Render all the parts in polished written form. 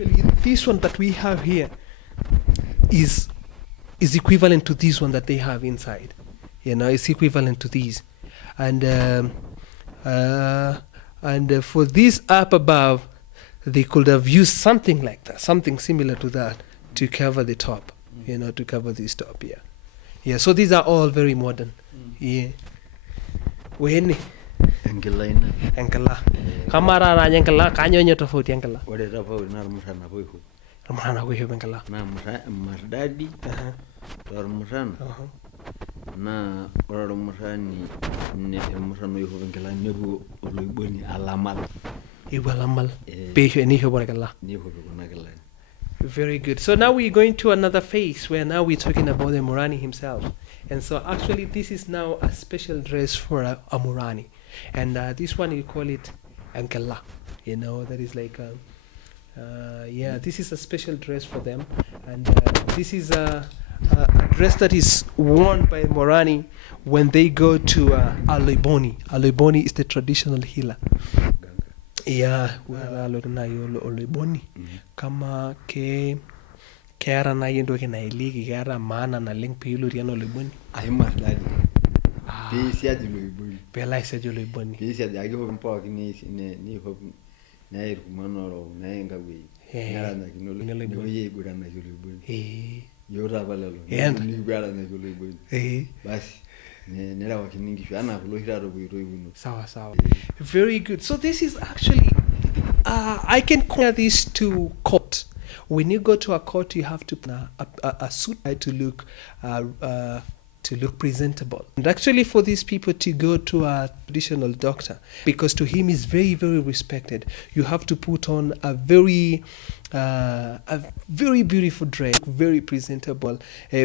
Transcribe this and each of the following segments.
actually this one that we have here is equivalent to this one that they have inside. You know, it's equivalent to these. And for this up above, they could have used something like that, something similar to that, to cover the top. You know, to cover this top. Yeah, yeah. So these are all very modern. Yeah. When Enkala. Kamara ra Enkala kanyonya tofauti Enkala. Wale tofauti na mshana huyu. Mshana huyu Enkala. Na mardadi. Tor mshana. Na ora mshani ne mshana huyu Enkala nebu oloiboni alamal. Ibalamal. Pesho ni hobo Enkala. Ni hobo Enkala. Very good. So now we're going to another phase where now we're talking about the Morani himself. And so actually this is now a special dress for a Morani. And this one you call it Ankala. You know, that is like, yeah, this is a special dress for them. And this is a dress that is worn by Morani when they go to Aloiboni. Aloiboni is the traditional healer. Yeah, Aloiboni. Kama ke kera na yendo ke na iligi kera maana na link pilu riano Aloiboni. Ai mardadi. Pesi aje Aloiboni. Pela ise aje Aloiboni. Pesi aje age ho mpo ni ho na irkumano na engawe. Nara na kinolo. Ni ye gura na Aloiboni. Yora balalo. Ni gura na Aloiboni. Basi. Sawa sawa. Very good. So this is actually I can compare this to court. When you go to a court, you have to put a suit to look presentable. And actually, for these people to go to a traditional doctor, because to him is very, very respected, you have to put on a very beautiful dress, very presentable,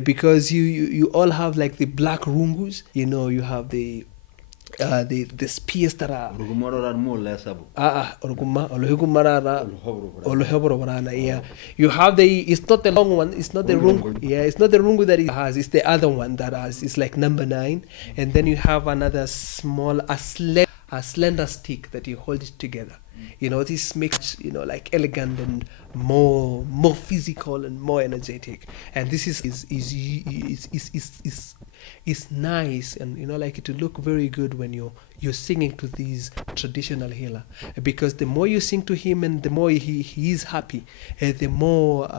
because you all have like the black rungus. You know, you have the spears that are yeah. You have it's not the long one, it's not the rungu. Yeah, it's not the rungu that it has, it's the other one that has, it's like number 9. And then you have another small, a slender stick that you hold it together. You know, this makes, you know, like elegant and more physical and more energetic. And this is nice, and you know, like it will look very good when you're singing to these traditional healer, because the more you sing to him and the more he is happy, the more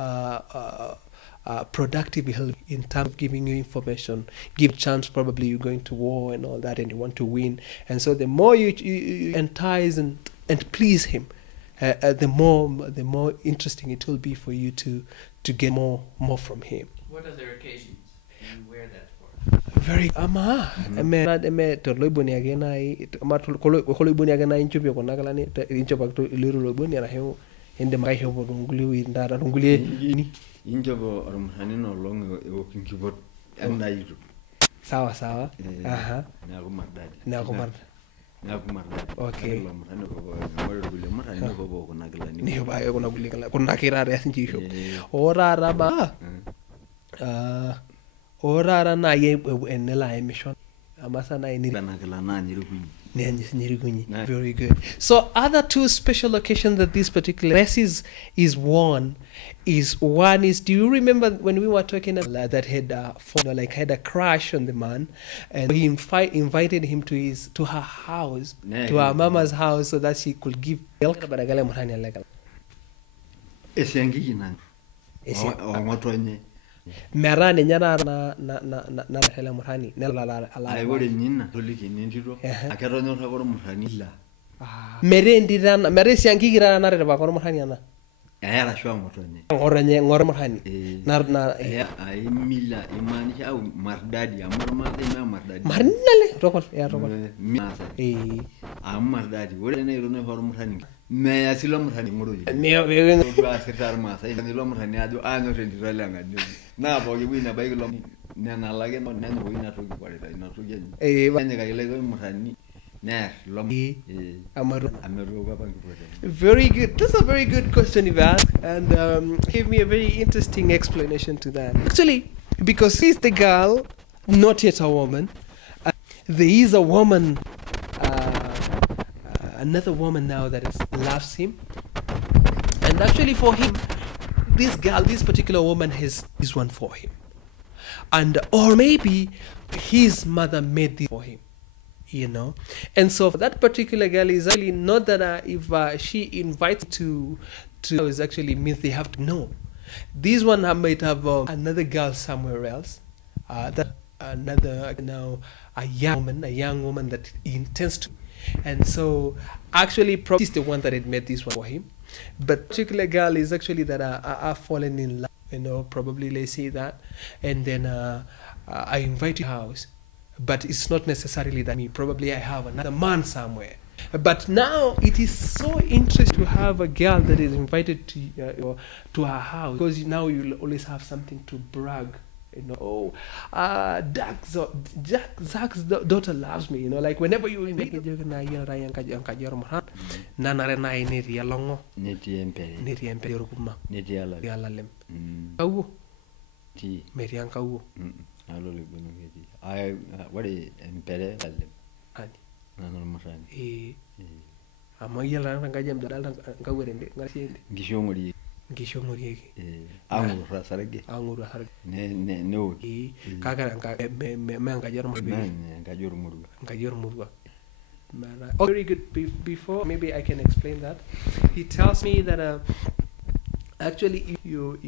productive he'll be in terms of giving you information, give chance. Probably you're going to war and all that, and you want to win, and so the more you entice and please him, the more interesting it will be for you to get more from him. What other occasions do you wear that for? Very me to loiboni agena ma to loiboni agena inchupia kona kala ni inchopa to liru loiboni ana heu ende mai heu nguli ndara nguli ni injobo ormhani no long e working keyboard anda yitu sawa aha na ko mardadi na ko mardadi okay ni ba yo kuna guli kala kuna kirare asinji shop ora raba ora na ye enela emission amasa na ni banakala na nyirigunyi. Very good. So other two special occasions that this particular dress is worn is one is, do you remember when we were talking about that had had a crush on the man, and he invited him to her house, to her mama's house, so that she could give milk. Merane nyara na hela Morani nela ala gore nyina toliki nindiro akaronyo takoro Morani la merendirana meresi angigira na reba koro Morani ana ayara shwa motonye ngor Morani na ya ai mila imani au mardadi amorma ina mardadi marnale rokol ya rokol masa mardadi wore na irono horo Morani me ya silo Morani ngoroji me we do asitar masa ina lo Morani ado anyo rendirala ngadi na boge wina baiglo nena lage no nena wina to gwarita ina to genyi banye ga ile go Morani na lom amaru baba ngibode. Very good. That's a very good question you've asked, and gave me a very interesting explanation to that. Actually, because he's the girl, not yet a woman, there is a woman, another woman now that loves him, and And actually for him, this girl, this particular woman has this one for him. And or maybe his mother made this for him, you know. And so for that particular girl is actually not that if she invites to is actually means they have to know. This one might have another girl somewhere else, that another a young woman that he intends to, and so actually probably is the one that had made this one for him. But particular girl is actually that are fallen in love, you know, probably let's say that, and then I invite you to the house, but it's not necessarily that me. Probably I have another man somewhere. But now it is so interesting to have a girl that is invited to her house, because now you'll always have something to brag. You know, Zach's daughter loves me. You know, like whenever you invite very good. Before maybe I can explain that. He tells me that actually you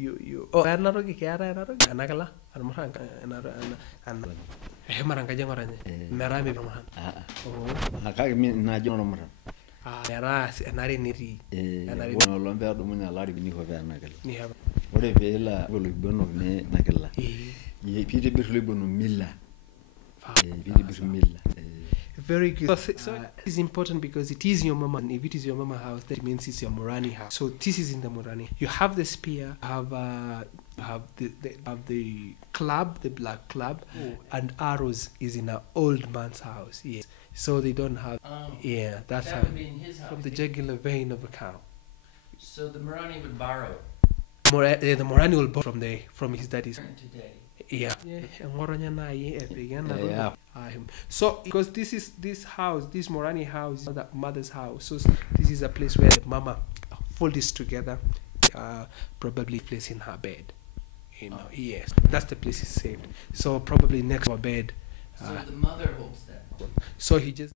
very good. So it's important because it is your mama, and if it is your mama house, that means it's your Morani house. So this is in the Morani. You have the spear, have the club, the black club, and arrows is in an old man's house. Yes. So they don't have. That's that how. would be in his house. From the jugular vein of a cow. So the Morani would borrow The Morani will borrow from his daddy's. today. Yeah. So because this house, this Morani house, is the mother's house. So this is a place where the mama fold this together, probably place in her bed. You know, yes, that's the place is saved. So probably next to her bed. So the mother holds that. So he just.